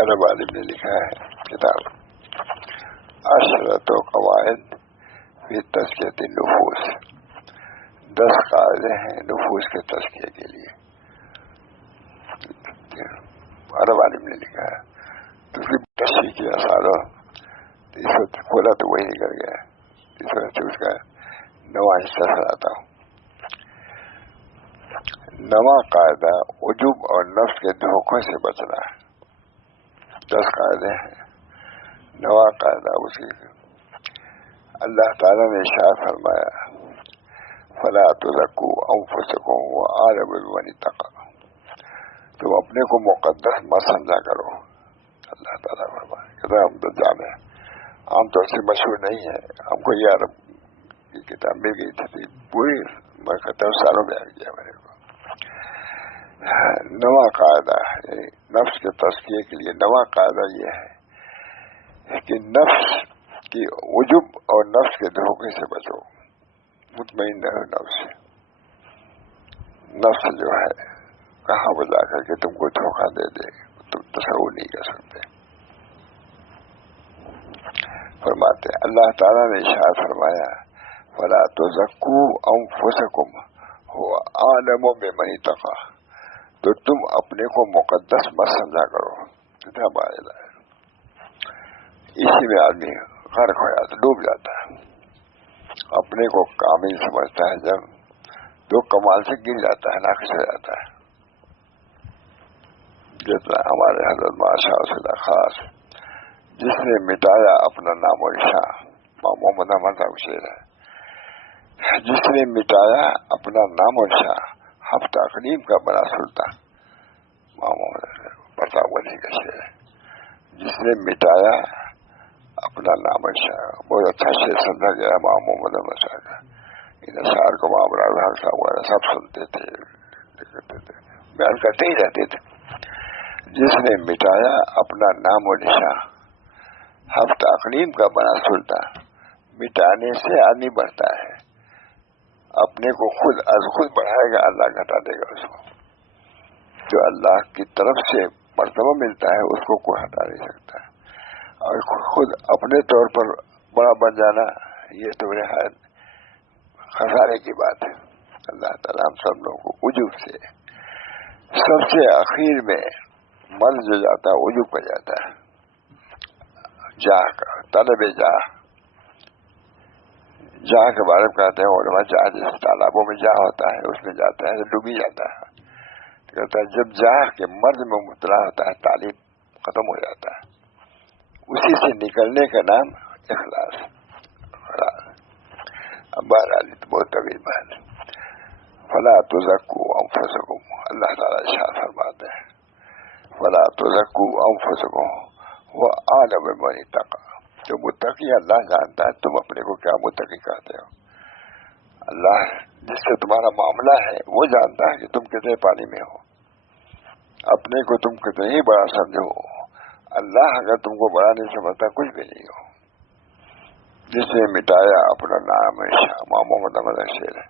عرب عالم نے لکھا ہے کتاب عشرۃ قواعد فی تزکیۃ النفوس، 10 قاعدے ہیں نفوس کے تزکیے کے لیے، عرب عالم نے لکھا ہے۔ تو اس کی تشریح کیا سالوں، تو اس وقت کھولا تو وہی نکل گیا، اس وجہ سے اس کا نواں حصہ سناتا ہوں۔ نواں قاعدہ عجب اور نفس کے دھوکوں سے بچنا ہے۔ 10 قاعدے ہیں، نواں قاعدہ اسی اللہ تعالیٰ نے ارشاد فرمایا فلا تزکوا انفسکم هو اعلم بمن اتقى، تم اپنے کو مقدس مت سمجھا کرو۔ اللہ تعالیٰ فرمایا کہ ہم تو جامع عام طور سے مشہور نہیں ہے، ہم کو یہ عرب کی کتاب مل گئی تھی پوری، میں کہتا ہوں سالوں میں آ گیا میرے کو۔ نواں قاعدہ ہے نفس کے تزکیے کے لیے، نواں قاعدہ یہ ہے کہ نفس کی عجب اور نفس کے دھوکے سے بچو، مطمئن رہو نفس سے۔ نفس جو ہے کہاں بجا کر کے تم کو دھوکہ دے دے، تم تصور نہیں کر سکتے۔ فرماتے اللہ تعالیٰ نے ارشاد فرمایا فلا تزکوا انفسکم هو اعلم بمن اتقى، تو تم اپنے کو مقدس مت سمجھا کرو۔ کتنا باعث ہے، اسی میں آدمی غرق ہو جاتا، ڈوب جاتا ہے، اپنے کو کامل سمجھتا ہے جب تو کمال سے گر جاتا ہے، ناقص ہو جاتا ہے۔ جتنا ہمارے حضرت ماشاء اللہ خاص جس نے مٹایا اپنا نام و نشان، محمد احمد صاحب شعر ہے، جس نے مٹایا اپنا نام و نشان ہفتہ اقلیم کا بنا سلطان، محمد پتا ولی کا شعر ہے، جس نے مٹایا اپنا نام و نشان۔ بہت اچھا شعر سمجھا گیا محمد احمد صاحب کا، ان اشعار کو معاملہ الحق صاحب وغیرہ سب سنتے تھے، بیان کرتے ہی رہتے تھے۔ جس نے مٹایا اپنا نام و نشان ہفتہ اقلیم کا بنا سلطان، مٹانے سے آدمی بڑھتا ہے، اپنے کو خود از خود بڑھائے گا اللہ گھٹا دے گا اس کو۔ جو اللہ کی طرف سے مرتبہ ملتا ہے اس کو کوئی ہٹا نہیں سکتا، اور خود اپنے طور پر بڑا بن جانا یہ تو نہایت خسارے کی بات ہے۔ اللہ تعالیٰ ہم سب لوگوں کو عجب سے، سب سے اخیر میں مرض جو جاتا ہے عجب پہ جاتا ہے، جاہ کا طلب جاہ کے بارے میں کہتے ہیں علماء، جاہ جیسے تالابوں میں جاہ ہوتا ہے اس میں جاتا ہے تو ڈوبی جاتا ہے، کہتا ہے جب جاہ کے مرض میں مبتلا ہوتا ہے تعلیم ختم ہو جاتا ہے، اسی سے نکلنے کا نام اخلاص۔ بہرحال تو بہت طویل بات ہے۔ فلا تزکوا انفسکم، اللہ تعالیٰ ارشاد فرماتے ہیں فلا تزکوا انفسکم هو اعلم بمن اتقى، جو متقی اللہ جانتا ہے تم اپنے کو کیا متقی کہتے ہو۔ اللہ جس سے تمہارا معاملہ ہے وہ جانتا ہے کہ تم کتنے پانی میں ہو، اپنے کو تم کتنے ہی بڑا سمجھو، اللہ اگر تم کو بڑا نہیں سمجھتا کچھ بھی نہیں ہو۔ جس نے مٹایا اپنا نام نشان، محمد احمد شعر ہے،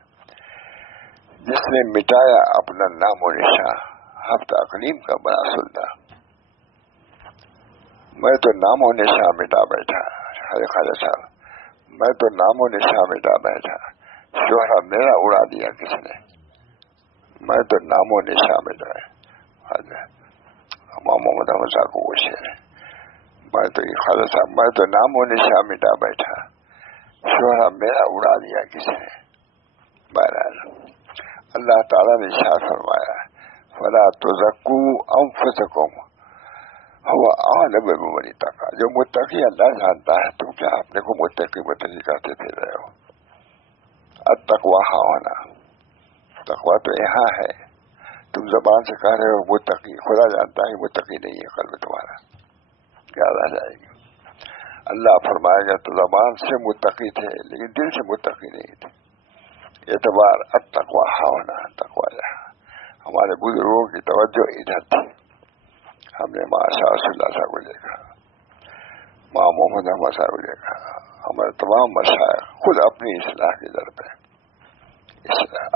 جس نے مٹایا اپنا نام و نشان ہفتہ اقلیم کا بنا سلطان۔ میں تو نام و نشان مٹا بیٹھا، خواجہ صاحب میں تو نام و نشان مٹا بیٹھا، شہرہ میرا اڑا دیا کس نے، میں تو نام و نشان مٹایا۔ محمد احمد صاحب کو وہ شعر ہے، میں تو خواجہ صاحب میں تو نام و نشان مٹا بیٹھا، شہرہ میرا اڑا دیا کس نے۔ بہرحال اللہ تعالیٰ نے ارشاد فرمایا فلا تزکوا انفسکم هو اعلم بمن اتقى، جو متقی اللہ جانتا ہے، تم کیا اپنے کو متقی کہتے پھر رہے ہو۔ التقوی ہونا، تقوی تو یہاں ہے، تم زبان سے کہہ رہے ہو متقی، خدا جانتا ہے متقی نہیں ہے قلب تمہارا، کیا رہ جائے گی۔ اللہ فرمائے گا تو زبان سے متقی تھے لیکن دل سے متقی نہیں تھے۔ اعتبار التقوی ہونا، تقوی یہاں۔ ہمارے بزرگوں کی توجہ ادھر تھی، ہم نے ماشاء رسول اللہ صاحب کو دیکھا، ماں محمد احمد صاحب کو دیکھا، ہمارے تمام مشائخ خود اپنی اصلاح کی در پہ،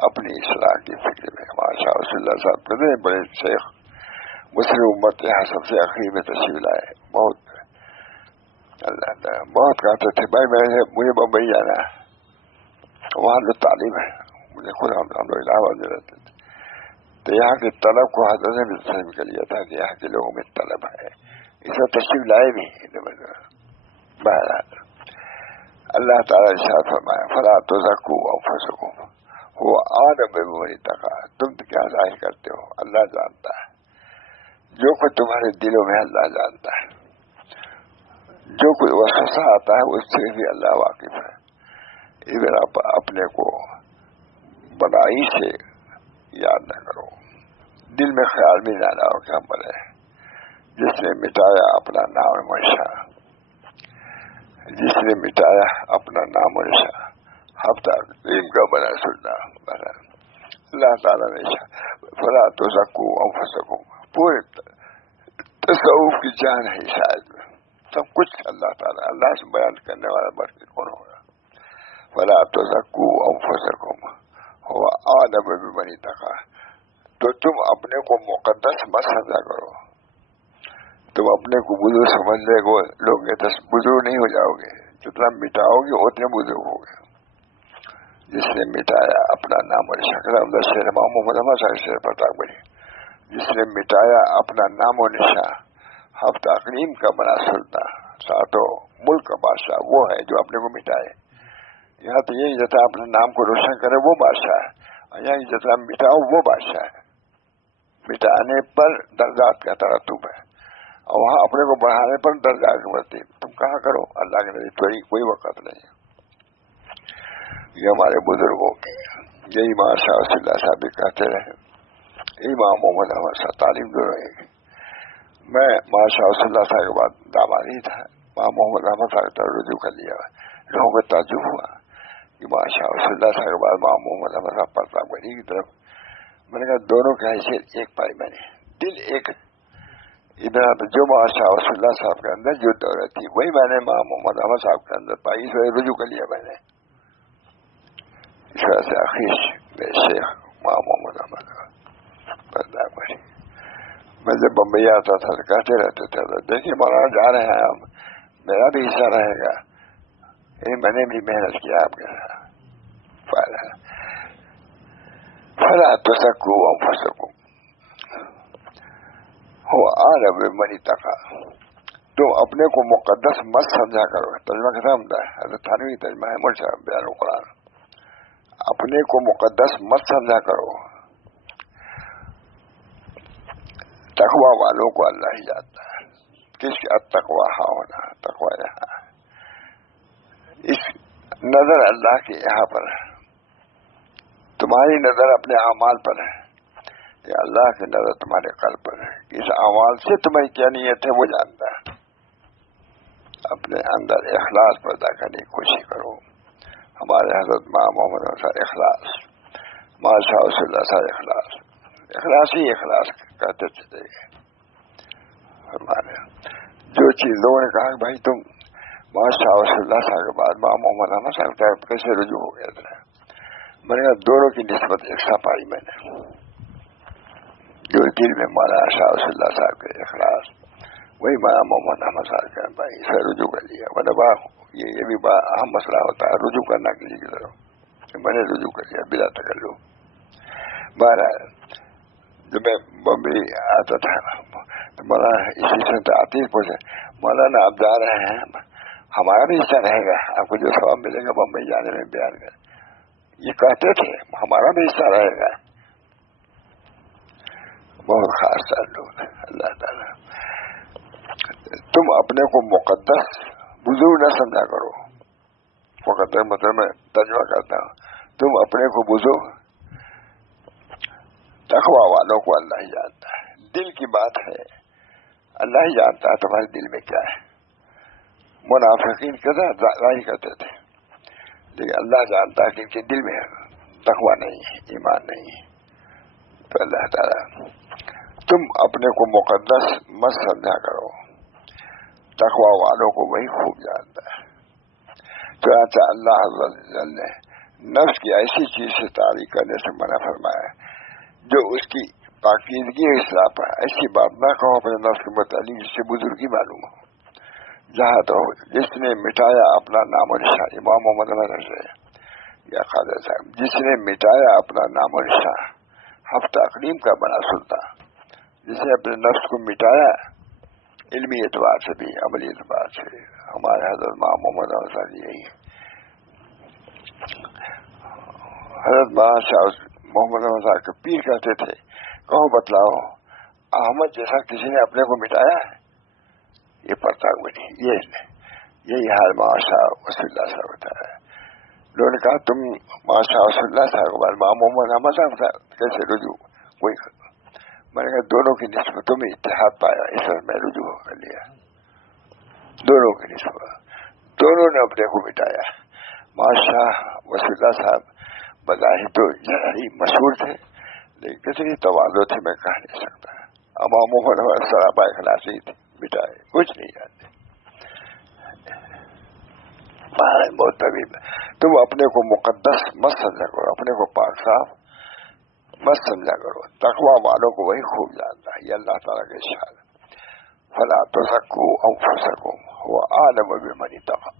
اپنی اصلاح کی فکر میں ماشاء رسول اللہ صاحب کتنے بڑے شیخ مسلم امت یہاں سب سے آخری میں تشریف لائے. بہت اللہ تعالیٰ بہت کہتے تھے بھائی مجھے بمبئی جانا ہے, وہاں جو تعلیم ہے. مجھے خود ہم لوگ الہ آباد میں رہتے تھے تو یہاں کی طلب کو حضرت نے بھی تسلیم کر لیا تھا کہ یہاں کے لوگوں میں طلب ہے, اسے تشریف لائے بھی. بہرحال اللہ تعالیٰ ارشاد فرمایا فلا تزکوا انفسکم هو اعلم بمن اتقى. تم کیا ظاہر کرتے ہو, اللہ جانتا ہے. جو کچھ تمہارے دلوں میں اللہ جانتا ہے. جو کوئی وسوسہ آتا ہے اس سے بھی اللہ واقف ہے. ادھر آپ اپنے کو بڑائی سے یاد نہ کرو, دل میں خیال بھی نہ لاؤ کہ ہم بڑے ہیں. جس نے مٹایا اپنا نام و نشا, جس نے مٹایا اپنا نام و نشا, ہفتہ علم کا بنا سننا. اللہ تعالیٰ نے فلا تزکوا انفسکم, پورے تصوف کی جان ہے شاید میں سب کچھ اللہ تعالیٰ. اللہ سے بیان کرنے والا بڑھ کے کون ہوگا. فلا تزکوا انفسکم هو اعلم بمن اتقى. تو تم اپنے کو مقدس مت سمجھا کرو. تم اپنے کو بزرگ سمجھ لے گو لوگ تو بزرگ نہیں ہو جاؤ گے. جتنا مٹاؤ گے اتنے بزرگ ہو گے. جس نے مٹایا اپنا نام و نشا, اندر شیر محمد احمد صاحب شیر پتاک بنی, جس نے مٹایا اپنا نام و نشا ہفتہ اقلیم کا بنا سلطان, ساتوں ملک کا بادشاہ وہ ہے جو اپنے کو مٹائے. یہاں تو یہی جتنا اپنے نام کو روشن کرے وہ بادشاہ ہے, اور یہاں جتنا مٹاؤ وہ بادشاہ ہے. مٹانے پر درجات کا ترتب ہے, اور وہاں اپنے کو بڑھانے پر درجات کی بڑھتی. تم کہاں کرو, اللہ کے نزدیک کوئی وقت نہیں. یہ ہمارے بزرگوں کی یہی امام شاہ ولی اللہ صاحب بھی کہتے رہے, امام محمد احمد صاحب تعلیم دے رہے. میں امام شاہ ولی اللہ صاحب کے بعد داماد ہی تھا, امام محمد احمد صاحب کا رجوع کر لیا. لوگوں کو تعجب ہوا کہ امام شاہ ولی اللہ صاحب کے بعد امام محمد احمد صاحب پرتاپ گنی کی طرف. میں نے کہا دونوں کی حیثیت ایک پائی میں نے, دل ایک. ادھر جو امام شاہ ولی اللہ صاحب کے اندر جو دولت تھی وہی میں نے امام محمد احمد صاحب کے اندر پائی, اس وجہ رجوع کر لیا میں نے. اس وجہ سے آخر میرے شیخ امام محمد احمد پرتاپ گنی. میں جب بمبئی آتا تھا تو کہتے رہتے تھے دیکھیے مولانا جا رہے ہیں ہم, میرا بھی حصہ رہے گا. میں نے بھی محنت کیا آپ کے ساتھ. فلا تزکوا انفسکم هو اعلم بمن اتقى. تم اپنے کو مقدس مت سمجھا کرو. ترجمہ کیسا ہوتا ہے, حضرت تھانوی ترجمہ ہے مول صاحب بیان القرآن. اپنے کو مقدس مت سمجھا کرو. تقوی والوں کو اللہ ہی جانتا ہے. کس کی التقوی ہونا, تقوی یہاں اس نظر اللہ کے یہاں پر ہے. تمہاری نظر اپنے اعمال پر ہے, یا اللہ کی نظر تمہارے قلب پر ہے. اس اعمال سے تمہیں کیا نیت ہے وہ جانتا ہے. اپنے اندر اخلاص پیدا کرنے کی کوشش کرو. ہمارے حضرت امام محمد صاحب اخلاص, امام شاہ ولی اللہ صاحب اخلاص, اخلاص ہی اخلاص کہتے چلے گئے. ہمارے جو چیز لوگوں نے کہا کہ بھائی تم امام شاہ ولی اللہ صاحب کے بعد امام محمد احمد صاحب کا کیسے رجوع ہو گیا تھا, میں نے کہا دونوں کی نسبت ایک سا پائی میں نے. جو دل میں مولانا شاہ ولی اللہ صاحب کے اخلاص وہی امام محمد احمد صاحب کا بھائی اسے رجوع کر لیا. ورنہ یہ بھی بڑا اہم مسئلہ ہوتا ہے رجوع کرنا کسی کی طرف. میں نے رجوع کر لیا بلا تکلف. بہرحال جب میں بمبئی آتا تھا تو مولانا اسی سے آتی پوچھے مولانا آپ جا رہے ہیں, ہمارا بھی حصہ رہے گا, آپ کو جو ثواب ملے گا بمبئی جانے میں بیان کر. یہ کہتے تھے ہمارا بھی حصہ رہے گا. بہت خاص تعلق ہے اللہ تعالیٰ. تم اپنے کو مقدس بزرگ نہ سمجھا کرو. مقدس مطلب میں ترجمہ کرتا ہوں, تم اپنے کو بزرگ, تقوی والوں کو اللہ ہی جانتا ہے. دل کی بات ہے, اللہ ہی جانتا ہے تمہارے دل میں کیا ہے. منافقین کیسا ظاہر کرتے تھے, لیکن اللہ جانتا ہے کہ ان کے دل میں تقوی نہیں ہے, ایمان نہیں ہے. تو اللہ تعالیٰ تم اپنے کو مقدس مت سمجھا کرو, تقوی والوں کو وہی خوب جانتا ہے. چنانچہ اللہ عز و جل نے نفس کی ایسی چیز سے تعریف کرنے سے منع فرمایا جو اس کی پاکیزگی اور اصلاح پر. ایسی بات نہ کہو اپنے نفس کے متعلق جس سے بزرگی معلوم ہو. جہاں تو جس نے مٹایا اپنا نام و نشان, امام محمد احمد سے یا خواجہ صاحب, جس نے مٹایا اپنا نام و نشان ہفتہ اقلیم کا بنا سلطان, جس نے اپنے نفس کو مٹایا علمی اعتبار سے بھی عملی اعتبار سے. ہمارے حضرت محمد احمد صاحب یہی ہے. حضرت محمد احمد صاحب کے پیر کہتے تھے, کہو بتلاؤ احمد جیسا کسی نے اپنے کو مٹایا ہے؟ یہ پڑتا نہیں. یہی حال ماشاء رسول اللہ صاحب ہوتا ہے. لوگوں نے کہا تم ماشاء رسول اللہ صاحب کے بعد محمد احمد صاحب کیسے رجوع کوئی؟ میں نے کہا دونوں کی نسبتوں میں اتحاد پایا, اس وقت میں رجوع کر لیا. دونوں کی نسبت, دونوں نے اپنے کو مٹایا. ماشاء رسول اللہ صاحب بظاہر تو ہی مشہور تھے, لیکن کسی تواضع تھے میں کہہ نہیں سکتا. امام محمد سراپا اخلاصی تھے, مٹائے کچھ نہیں جانتے. بہت طبیب. تم اپنے کو مقدس مت سمجھا کرو, اپنے کو پاک صاف مت سمجھا کرو. تقوی والوں کو وہی خوب جانتا ہے. یہ اللہ تعالیٰ کے ارشاد, فلا تزکوا انفسکم هو اعلم بمن اتقى.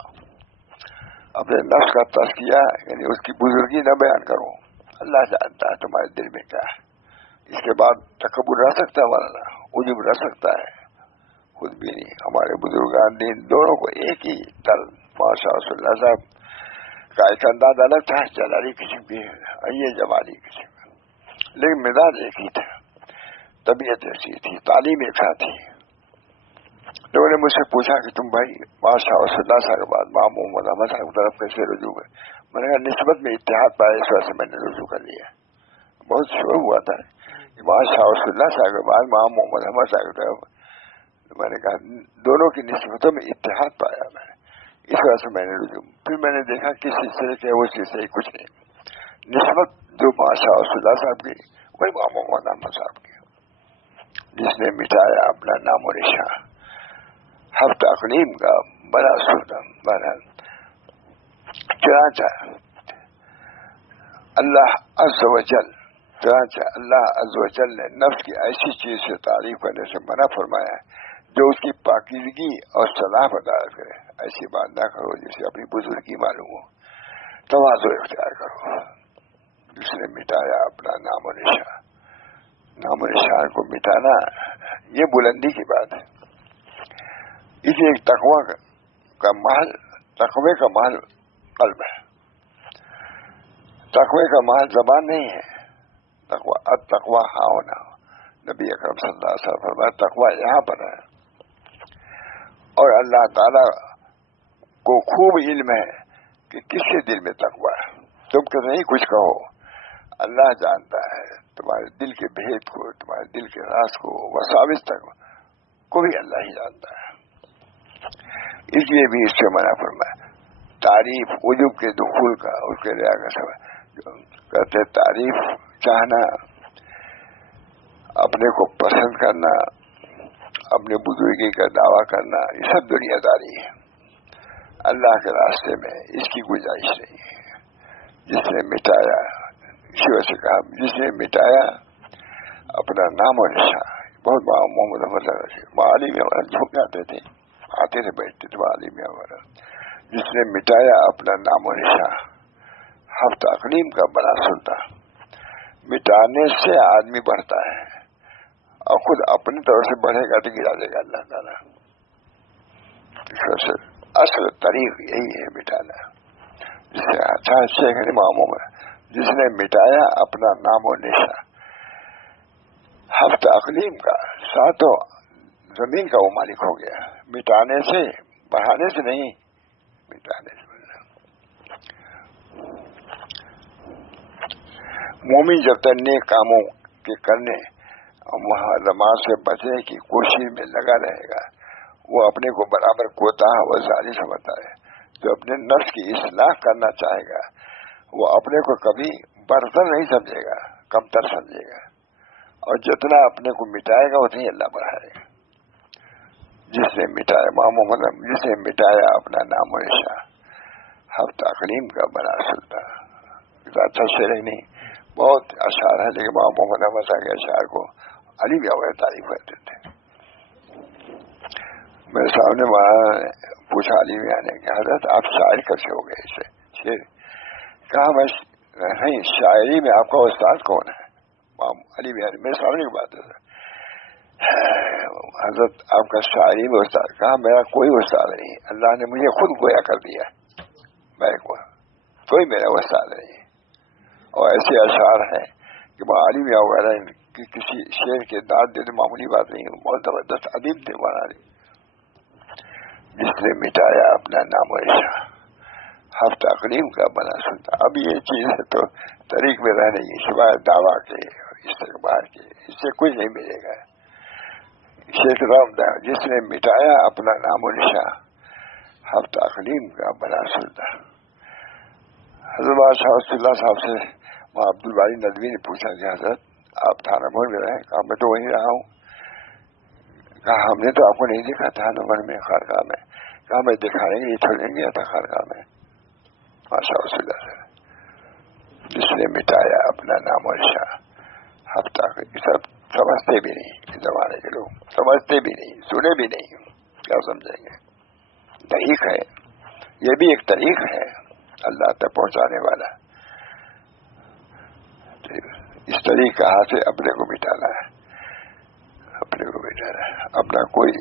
اپنے نفس کا تزکیہ یعنی اس کی بزرگی نہ بیان کرو. اللہ جانتا ہے تمہارے دل میں کیا ہے. اس کے بعد تکبر رہ سکتا ہے, ورنہ عجب رہ سکتا ہے. خود بھی نہیں. ہمارے بزرگان دین دونوں کو ایک ہی تل ماشاء رسول اللہ صاحب کا ایک انداز الگ تھا, جلالی قسم کی, یہ جمالی قسم, لیکن مزاج ایک ہی تھا, طبیعت ایسی تھی, تعلیم ایک ساتھ تھی. لوگوں نے مجھ سے پوچھا کہ تم بھائی ماشاء رسول اللہ صاحب کے بعد امام محمد احمد صاحب کی طرف کیسے رجوع ہوئے؟ میں نے کہا نسبت میں اتحاد پایا, اس وجہ سے میں نے رجوع کر لیا. بہت شور ہوا تھا ماشاء رسول اللہ صاحب کے بعد امام محمد احمد صاحب کی طرف. میں نے کہا دونوں کی نسبتوں میں اتحاد پایا میں نے, اس وجہ سے میں نے رجوع. پھر میں نے دیکھا کس سلسلے کے وہ سلسلے کچھ نہیں. نسبت جو ماشاء رسول اللہ صاحب کی وہی امام محمد احمد صاحب کی, جس نے مٹایا اپنا نام و نشان ہفتہ اقلیم کا بڑا سلطان بنا. چنانچہ اللہ عز و جل نے نفس کی ایسی چیز سے تعریف کرنے سے منع فرمایا ہے جو اس کی پاکیزگی اور صلاح بدار کرے. ایسی بات نہ کرو جسے اپنی بزرگی معلوم ہو. تواضع اختیار کرو. جس نے مٹایا اپنا نام و نشان, نام و نشان کو مٹانا یہ بلندی کی بات ہے. اسے ایک تقوی کا محل قلب ہے. تقوی کا محل زبان نہیں ہے. تقوی ہاں ہونا, نبی اکرم صلی اللہ علیہ وسلم فرمایا تقوی یہاں پر ہے. اور اللہ تعالی کو خوب علم ہے کہ کس کے دل میں تقوی ہے. تم کہ نہیں کچھ کہو, اللہ جانتا ہے تمہارے دل کے بھید کو, تمہارے دل کے راز کو, وساوس تک کو بھی اللہ ہی جانتا ہے. اس لیے بھی اس سے منع فرمایا. تعریف عجب کے دخول کا, اس کے ریا کا سب کہتے تعریف چاہنا, اپنے کو پسند کرنا, اپنے بزرگی کا دعویٰ کرنا, یہ سب دنیا داری ہے. اللہ کے راستے میں اس کی گنجائش نہیں ہے. جس نے مٹایا, اسی وجہ سے کہا جس نے مٹایا اپنا نام و نشان. بہت محمد احمد معالی میں ہمارا جھوک جاتے تھے, آتے تھے بیٹھتے تھے معالی میں ہمارا. جس نے مٹایا اپنا نام و نشان ہفتہ اقلیم کا بنا سلطان. مٹانے سے آدمی بڑھتا ہے, اور خود اپنی طرف سے بڑھے گا تو گرا دے گا اللہ تعالیٰ. اصل طریق یہی ہے مٹانا. جس سے اچھا شیخ اماموں میں جس نے مٹایا اپنا نام و نشان ہفتہ اقلیم کا, ساتوں زمین کا وہ مالک ہو گیا. مٹانے سے, بڑھانے سے نہیں, مٹانے سے. مومن جب تک نیک کاموں کے کرنے اور محرمات سے بچنے کی کوشش میں لگا رہے گا, وہ اپنے کو برابر کوتاہ و ظالم سمجھتا ہے. جو اپنے نفس کی اصلاح کرنا چاہے گا وہ اپنے کو کبھی برتر نہیں سمجھے گا, کمتر سمجھے گا. اور جتنا اپنے کو مٹائے گا اتنی اللہ بڑھائے گا. جس نے مٹایا جس نے مٹایا اپنا نام و نشان ہفتہ اقلیم کا بنا سلطان. اچھا شعر نہیں, بہت اشعار ہیں، لیکن امام محمد احمد صاحب کے اشعار کو علی میاں وغیرہ تعریف کرتے تھے. میرے سامنے وہاں پوچھا علی میاں نے کہ حضرت آپ شاعر کیسے ہو گئے؟ اسے شعر کہا میں نہیں، شاعری میں آپ کا استاد کون ہے؟ علی میاں نے میرے سامنے کی بات ہے. حضرت آپ کا شاعری میں استاد؟ کہا میرا کوئی استاد نہیں، اللہ نے مجھے خود گویا کر دیا، میں کوئی میرا استاد نہیں. اور ایسے اشعار ہیں کہ علی میاں وغیرہ کہ کسی شعر کے داد دیتے معمولی بات نہیں، بہت زبردست ادیب تھے مولانا علی. جس نے مٹایا اپنا نام و نشان، ہفتہ اقلیم کا بنا سنتا. اب یہ چیز ہے تو طریق میں رہنے کی سوائے دعویٰ کے استقبال کے اس سے کچھ نہیں ملے گا. شیخ رامدہ جس نے مٹایا اپنا نام و نشان، ہفتہ اقلیم کا بنا سنتا. حضرت شاہ رسول اللہ صاحب سے وہاں عبد الباری ندوی نے پوچھا کہ حضرت آپ تھانہ بھر میں رہے؟ کہا میں تو وہیں رہا ہوں. کہا ہم نے تو آپ کو نہیں دیکھا تھانہ بھر میں خارگاہ میں. کہا میں دکھانے کے لیے چھوڑنے گیا تھا خارگاہ میں. ماشاء رسول اللہ سے جس نے مٹایا اپنا نام و نشان، ہفتہ سب سمجھتے بھی نہیں، اس زمانے کے لوگ سمجھتے بھی نہیں، سنے بھی نہیں، کیا سمجھیں گے؟ طریق ہے یہ بھی، ایک طریق ہے اللہ تک پہنچانے والا. اس طریقہ سے اپنے کو مٹانا ہے، اپنے کو مٹانا ہے. اپنا کوئی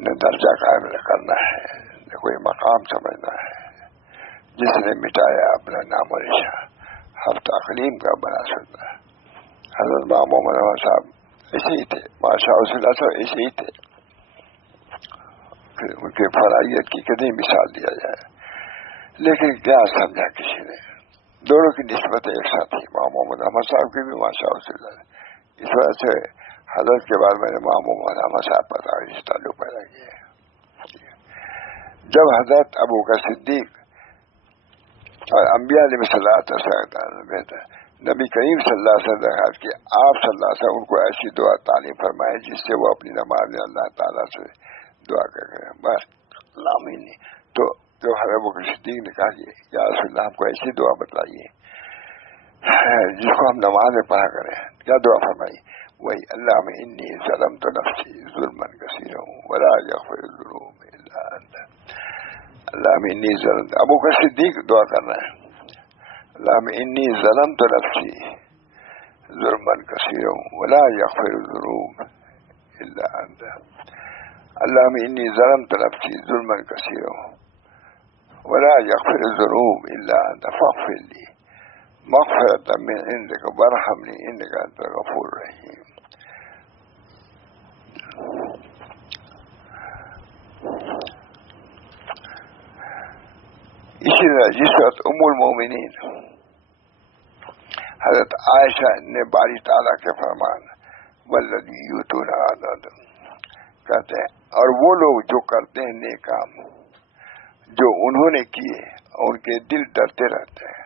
نہ درجہ قائم نہ کرنا ہے، نہ کوئی مقام سمجھنا ہے. جس نے مٹایا اپنا نام و نشان، ہفتہ اقلیم کا بنا سکتا ہے. حضرت محمد احمد صاحب ایسے ہی تھے، ماشاء اللہ صاحب ایسے ہی تھے. ان کے فلاحیت کی کتنی مثال دیا جائے، لیکن کیا سمجھا کسی نے. دونوں کی نسبت ایک ساتھ تھی، محمد احمد صاحب کی بھی ماشاء اللہ. اس وجہ سے حضرت کے بعد میں نے محمد احمد صاحب پر تعلق پیدا کیا. جب حضرت ابو بکر صدیق اور انبیاء علیہ السلام نبی کریم صلی اللہ علیہ وسلم کہ آپ صلی اللہ علیہ وسلم ان کو ایسی دعا تعلیم فرمائے جس سے وہ اپنی نماز میں اللہ تعالیٰ سے دعا کریں. بس لامین. تو جو حضرت ابو بکر صدیق نے کہا کہ یا رسول اللہ ہم کو ایسی دعا بتلائیے جس کو ہم نماز میں پڑھا کریں. کیا دعا فرمائی؟ وہی اللہم انی ظلمت نفسی ظلما کثیرا ولا یغفر الذنوب الا انت. اللہم انی ظلمت، ابو بکر صدیق دعا کرنا ہے. اللہم انی ظلمت نفسی ظلما کثیرا ولا یغفر الذنوب الا انت. اللہم انی ظلمت نفسی ظلما کثیرا ولا یغفر الذنوب الا انت فاغفر لی مغفرۃ من عندک وارحمنی انک انت الغفور الرحیم. اسی طرح جس وقت ام المومنین حضرت عائشہ نے باری تعالیٰ کے فرمان والذی یؤتون اولادہم کہتے ہیں، اور وہ لوگ جو کرتے ہیں نیک کام جو انہوں نے کیے، ان کے دل ڈرتے رہتے ہیں.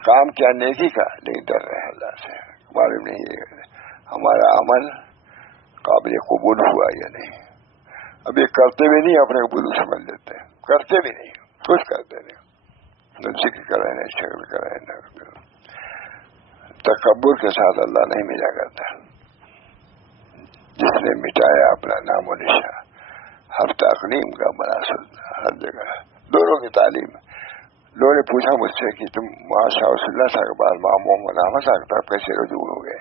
کام کیا نیکی کا، لیکن ڈر رہے ہیں اللہ سے. معلوم نہیں ہمارا عمل قابل قبول ہوا یا نہیں. ابھی کرتے بھی نہیں، اپنے کو بدو سمجھ لیتے ہیں، کرتے بھی نہیں، کچھ کرتے نہیں. نہ ذکر کریں، نہ شکر کریں، نہ تکبر کے ساتھ اللہ نہیں ملا کرتا. جس نے مٹایا اپنا نام و نشان، ہفتہ اقلیم کا بنا سکتا. ہر جگہ دونوں کی تعلیم. لوگوں نے پوچھا مجھ سے کہ تم ماشاء رسول اللہ صاحب کے بعد محمد احمد صاحب کی طرف کیسے رجوع ہو گئے؟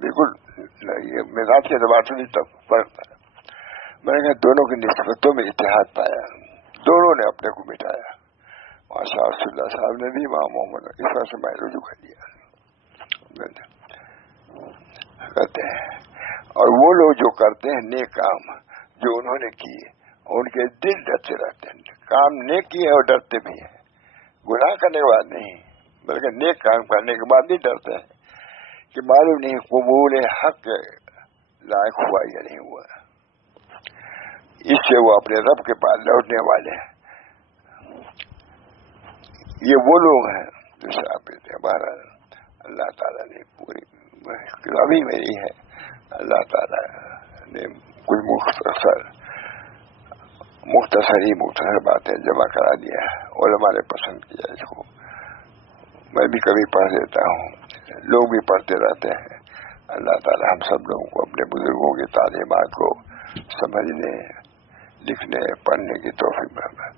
بالکل یہ مزاج کے اعتبار سے بھی فرق تھا. میں نے کہا دونوں کی نسبتوں میں اتحاد پایا، دونوں نے اپنے کو مٹایا. ماشاء رسول اللہ صاحب نے بھی محمد اس طرح سے میں رجوع کر دیا کہتے ہیں. اور وہ لوگ جو کرتے ہیں نیک کام جو انہوں نے کیے، ان کے دل ڈرتے رہتے ہیں. کام نیک کیے اور ڈرتے بھی ہیں، گناہ کرنے کے بعد نہیں، بلکہ نیک کام کرنے کے بعد بھی ڈرتے ہیں کہ معلوم نہیں قبول حق لائق ہوا یا نہیں ہوا. اس سے وہ اپنے رب کے پاس لوٹنے والے ہیں. یہ وہ لوگ ہیں جو ثابت ہے. بہرحال اللہ تعالیٰ نے پوری کتاب ہی میری ہے، اللہ تعالیٰ نے کچھ مختصر باتیں جمع کرا دیا ہے. علماء نے پسند کیا اس کو، میں بھی کبھی پڑھ دیتا ہوں، لوگ بھی پڑھتے رہتے ہیں۔ اللہ تعالی ہم سب لوگوں کو اپنے بزرگوں کی تعلیمات کو سمجھنے، لکھنے، پڑھنے کی توفیق عطا۔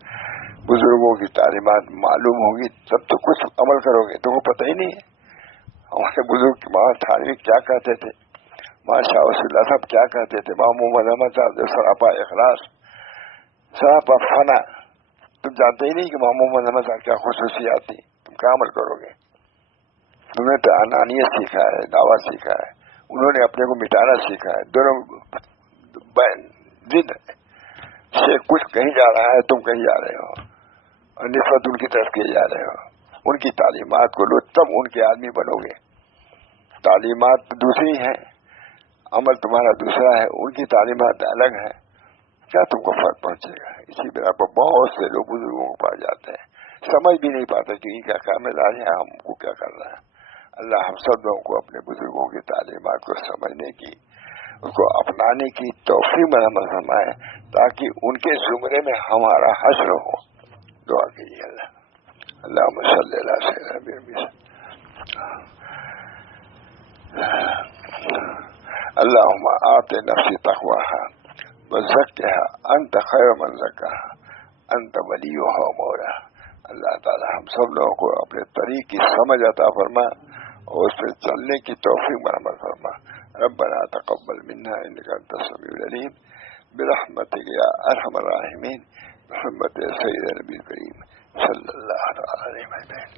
بزرگوں کی تعلیمات معلوم ہوگی تب تو کچھ عمل کرو گے، تو وہ پتہ ہی نہیں ہے ہمارے بزرگ ماں تھانوی کیا کہتے تھے، ماں شاہ ولی اللہ صاحب کیا کہتے تھے، ماں محمد احمد صاحب جو سراپا اخلاص، سراپا فنا، تم جانتے ہی نہیں کہ ماں محمد احمد صاحب کیا خصوصیات تھی، تم کیا عمل کرو گے؟ تم نے تو انانیت سیکھا ہے، دعویٰ سیکھا ہے، انہوں نے اپنے کو مٹانا سیکھا ہے، دونوں ضد سے کچھ کہیں جا رہا ہے، تم کہیں جا رہے ہو، اور نسبت ان کی طرف کیے جا رہے ہو۔ ان کی تعلیمات کو لو تب ان کے آدمی بنو گے۔ تعلیمات دوسری ہیں، عمل تمہارا دوسرا ہے، ان کی تعلیمات الگ ہے، کیا تم کو فرق پہنچے گا؟ اسی بنا پر بہت سے لوگ بزرگوں کو پاس جاتے ہیں، سمجھ بھی نہیں پاتے کہ ان کا کام ہے، ہم کو کیا کرنا ہے۔ اللہ ہم سب لوگوں کو اپنے بزرگوں کی تعلیمات کو سمجھنے کی، اس کو اپنانے کی توفیق عطا فرمائے، تاکہ ان کے زمرے میں ہمارا حشر ہو۔ دعا کیجیے اللہ، اللہم صلی اللہ سیدنا اللہم آت نفسی تقواها وزکها انت خیر من زکاها انت ولیها مولاها۔ اللہ تعالی ہم سب لوگوں کو اپنے طریق کی سمجھ عطا فرما اور اس پہ چلنے کی توفیق عطا فرما۔ ربنا تقبل منا انك انت السميع العليم برحمتك يا ارحم الراحمين محمد سيد النبي الكريم صلى الله عليه وسلم۔